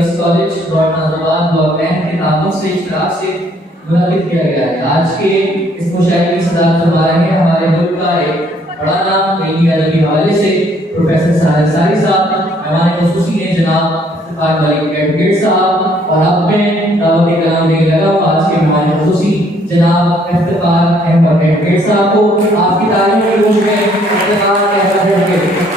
Girls college block नाजरबाद block 9 के ताल्लुक से इश्तराक से मुनाकिद किया गया है। आज के इस मुशायरे की सदाकत फरमा रहे हैं हमारे मुल्क का एक बड़ा नाम दीनी अदब के हवाले से प्रोफेसर साहिर सारी साहब, मेहमान खुसूसी हैं जनाब इफ्तिखार मलिक एडवोकेट साहब, और आप में दावत कलाम देने लगा हूं आज के मेहमान खुसूसी जनाब इफ्तिखार अहमद एडवोकेट साहब को आपकी तारीफ की रूह में इफ्तिखार अहमद एडवोकेट।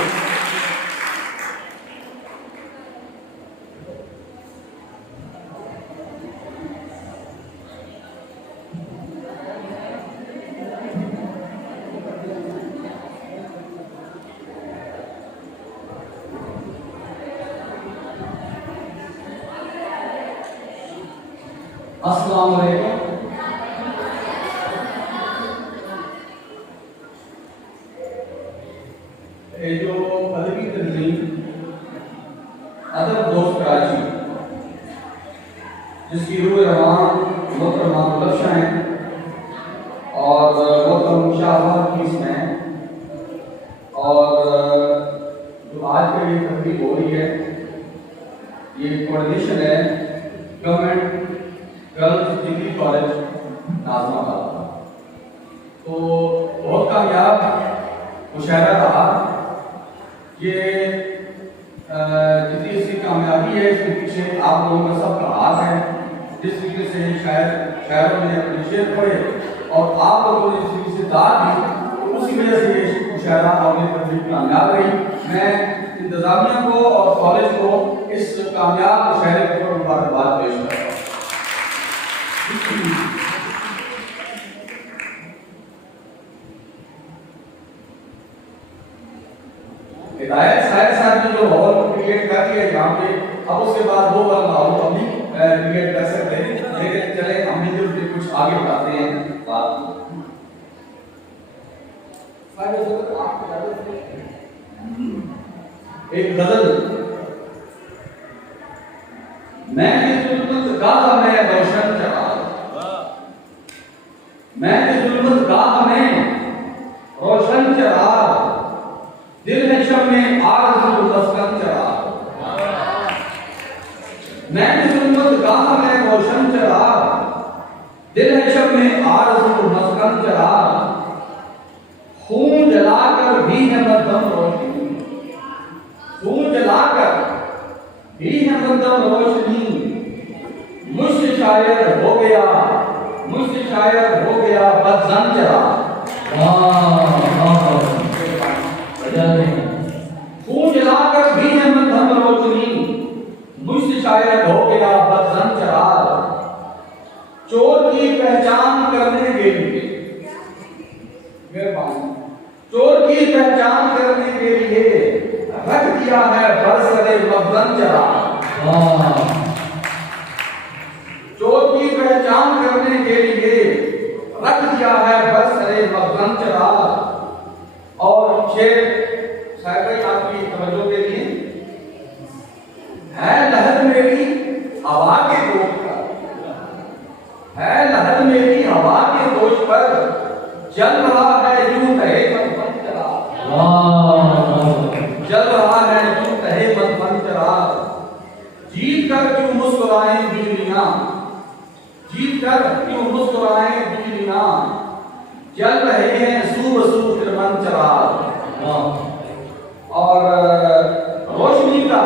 अस्सलाम वालेकुम। ये जो अदबी तंजीम अदब दोस्त कराची जिसकी रूह रवान मोहतरमा मुबशर हैं और मोहतरम मुशावरत की इसमें, और जो आज के लिए तकरीब हो रही है ये कोऑर्डिनेशन है government girls degree college Nazimabad. तो बहुत कामयाब मुशायरा रहा। ये जितनी इसकी कामयाबी है इसके पीछे आप लोगों का सबका हाथ है। जिस तरीके से शायरों ने अपने शेर पढ़े और आप लोगों ने जिस तरीके से दाद दी, तो उसी वजह से ये मुशायरा आपने तकरीब कामयाब रही। मैं इंतजामिया को और कॉलेज को इस कामयाब मुशायरे पर मुबारकबाद पेश करता हूँ। हिदायत साहिर साहब ने जो माहौल क्रिएट कर दिया यहाँ पे, अब उसके बाद वो वाला माहौल हम नहीं क्रिएट कर सकते, लेकिन चले हम मिलजुल के कुछ आगे बढ़ाते हैं बात। एक गजल, मैं जुल्मत गाह में रोशन चराग, मैं जुल्मत गाह में रोशन चराग, दिल है शब में आरज़ू मस्कन चराग, मैं जुल्मत गाह में रोशन चराग, दिल है शब में आरज़ू मस्कन चराग, खून जलाकर भी है मध्यम रोशनी, खून जलाकर भी है मध्यम रोशनी, मुझसे शायर हो गया, मुझसे शायर हो गया बदजन चराग। खून जलाकर भी है मध्यम रोशनी, मुझसे शायर हो गया बदजन चराग, चोर की पहचान करने के लिए, चोर की पहचान करने के लिए रख दिया है बरसरे मगजन चराग। चोर की पहचान करने के लिए रख दिया है बरसरे मगजन चराग। और शेर साहब आपकी तवज्जो के लिए, है लहर मेरी हवा के दोष पर, है लहर मेरी हवा के दोष पर, जल रहा है यूं कहे मधुबन चराग, जल रहा है यूं कहे मधुबन चराग। जीत कर क्यों मुस्कुराएं बिजलियां, जीत कर क्यों मुस्कुराएं बिजलियां, जल रहे हैं सूबसू तिरमन चराग। और रोशनी का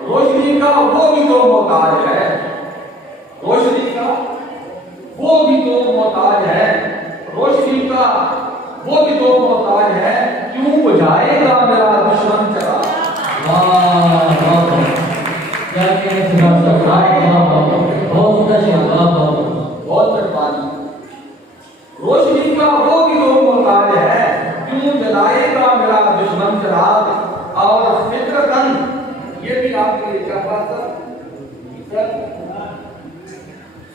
वो भी तो मोहताज है, रोशनी का वो भी तो मोहताज है, रोशनी का वो भी तो मोहताज है, क्यों बुझाएगा मेरा दुश्मन चराग। बहुत मेहरबानी। रोशनी का वो भी तो मोहताज है, क्यों जलाएगा मेरा दुश्मन चराग। और फित्रतन, ये भी आपके लिए क्या बात है,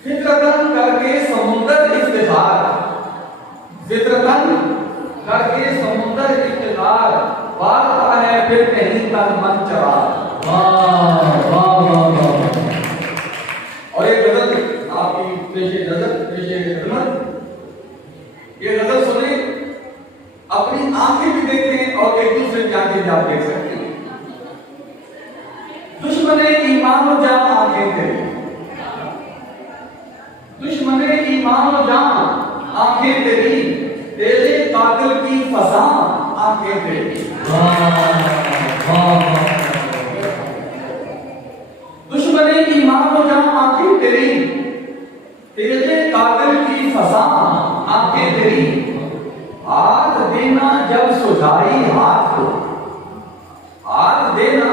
फित्रतन करके समुंदर इफ्तिखार, फित्रतन करके समुंदर इफ्तिखार, बारता है फिर कहीं का मन चराग। और एक गजल आपकी पेशे नजर, पेशे खिदमत, ये गजल सुने, अपनी आंखें भी देखें और एक दूसरे की आंखें भी आप देख सकते हैं। दुश्मने ईमान जान दुश्मने ईमान जान आंखें तेरी, तेरे कातिल की फसा आंखें तेरी। दुश्मने ईमान जान आंखें तेरी, तेरे कातिल की फसा आंखें तेरी। हाथ देना जब सुझाई हाथ को, हाथ देना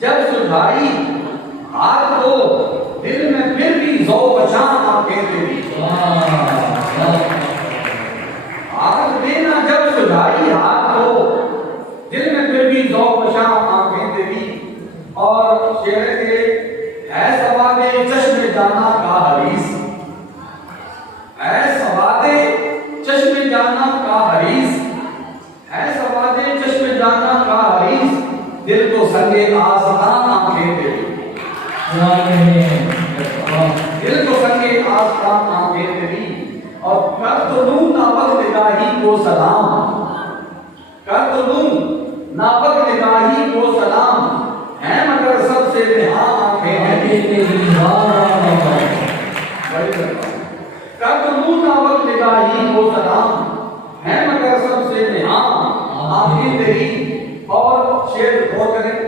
जब सुझाई हाथ को, दिल में फिर भी ज़ौ पहचान आंखें तेरी। हाथ देना जब सुझाई हाथ को, दिल में फिर भी ज़ौ पहचान आंखें तेरी। और शेर के है सवादे चश्मे जाना का हरीस, है सवादे चश्मे जाना का हरीस, है सवादे चश्मे जाना का हरीस, दिल को संगे आस्तान आंखें तेरी। दिल को संगे आस्तान आंखें तेरी। और कर तो लूं नापक निगाही को सलाम, कर तो लूं नापक निगाही को सलाम, है मगर सबसे नेहा आंखें तेरी। कर तो लूं नापक निगाही को सलाम, है मगर सबसे नेहा आंखें तेरी। और शेर गौर करें,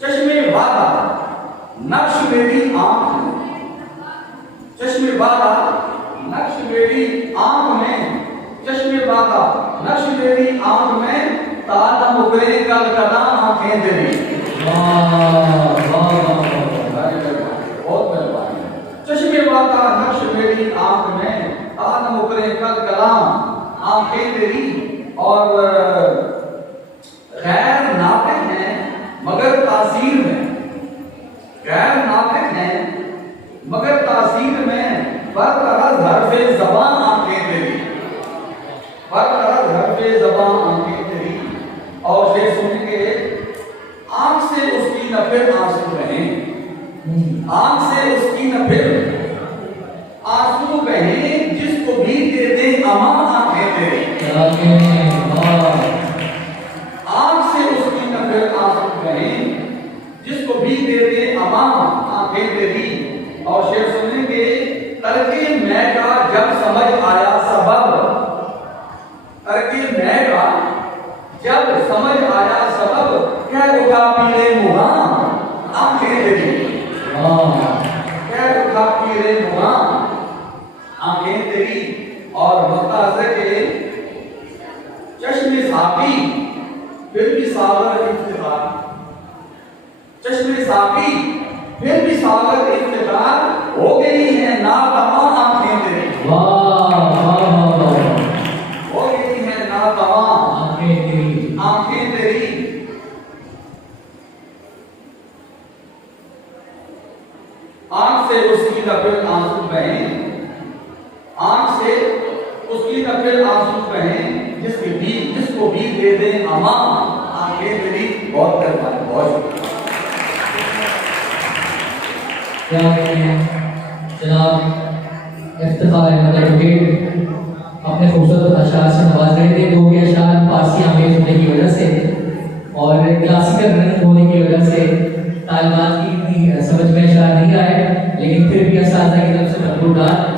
चश्मे वादा नक्श मेरी आंख में, चश्मे वादा नक्श मेरी आंख में, चश्मे वादा नक्श मेरी आंख में, ताला मुकरे कल कदम आंखें तेरी। चश्मे वादा नक्श मेरी आंख में, ताला मुकरे कल कलाम आंखें तेरी। और गैर नातिक है मगर तासीर में, गैर नातिक है मगर तासीर में, बरतरज हरफे ज़बान आंखें तेरी, बरतरज हरफे ज़बान आंखें तेरी। और ये सुनेंगे, आंख से उसकी न फिर आंसू बहे, आंख से उसकी न फिर आंसू बहे, जिसको भी दे दे अमान आंखें तेरी। आंख से उसकी न फिर आंसू बहे, जिसको भी दे दे अमान आंखें तेरी। और शेर सुनेंगे, तरके मैं का जब समझ आया सबब, तरके मैं का जब समझ आया सबब, कह उठा पीले मुहा आंखें तेरी। कह उठा पीले मुहा आंखें तेरी। और मुख्तासर के चश्मे साकी फिर भी सागर इफ्तिखार, चश्मे साकी फिर भी सागर इफ्तिखार, हो गई है नातमा आंखें तेरी। हो गई है नातमा आंखें तेरी। आंख से उसकी नफिल आंसू बहे, आंख से उसकी नफिल आंसू बहे, जिसको भी दे दे अमा आंखें तेरी। बहुत करवाए, बहुत क्या कहते हैं जनाब इफ्तिखार अहमद एडवोकेट अपने खूबसूरत अशार से नवाज रहे थे। दो के अशार फारसी आमेज होने की वजह से और क्लासिकल रंग होने की वजह से तालिबात की इतनी समझ में अशार नहीं आए, लेकिन फिर भी असातिज़ा की तरफ से भरपूर डाल